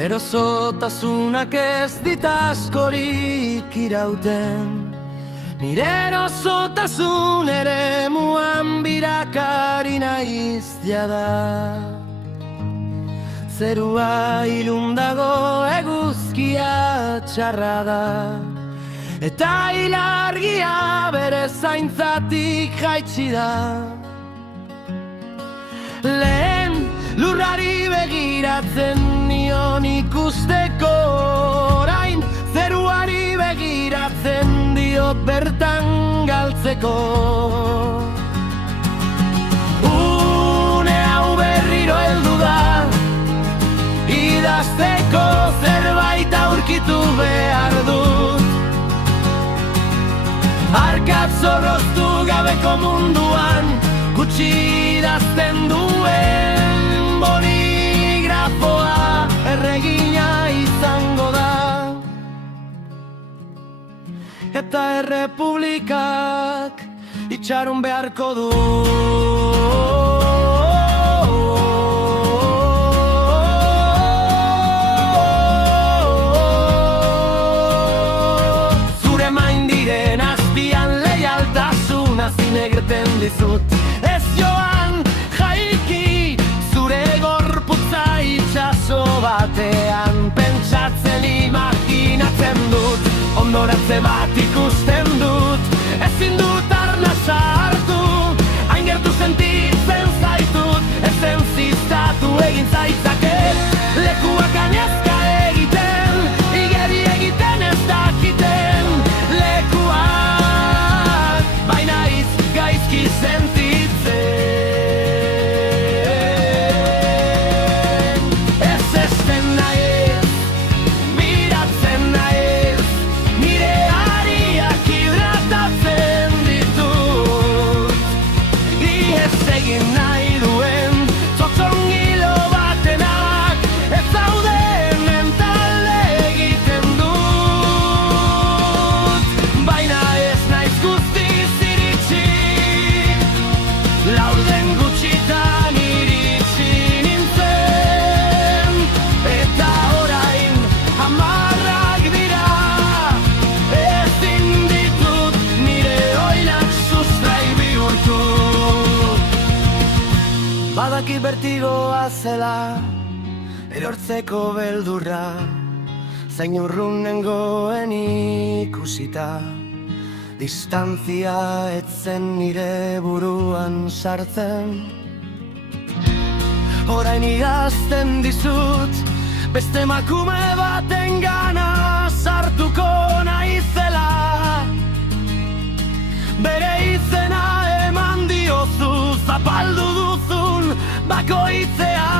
Erosotasunak ez dit askorik irauten, nire erosotasun ere muan birakari naiz jada. Zerua ilundago eguzkia txarra da, eta ilargia bere zaintzatik jaitsi da. Lehen lurrari begiratzen nion ikusteko, orain zeruari begiratzen diot bertan galtzeko. Une hau berriro heldu da, idazteko zerbait aurkitu behar dut. Arkatz zorroztu gabeko munduan, gutxi idazten duen boligrafoa erregina izango da. Eta errepublikak itxaron beharko du. Zinegreten dizut, ez joan jaiki, zure gorputza itxaso batean pentsatzen imaginatzen dut, ondoratze bat ikusten dut, ezin dut arnasa hartu, hain gertu sentitzen zaitut, ezen ziztatu egin zaitzaket, lekuak gainezka egiten, igeri egiten ez dakiten, lekuak gaizki sentitzen. Ez esten naiz, miratzen naiz, nire hariak hidratatzen ditut. Ihes egin nahi duen txotxongilo batenak, ez zauden mental egiten dut. Baina ez naiz guztiz iritsi, laurden gutxitan iritsi nintzen, eta orain hamarrak dira, ezin ditut nire oinak sustrai bihurtu. Badakit bertigoa zela, erortzeko beldurra, zain urrun nengoen ikusita. Distantzia etzen nire buruan sartzen, orain idazten dizut, beste emakume baten gana sartuko naizela. Bere izena eman diozu, zapaldu duzun bakoitzean.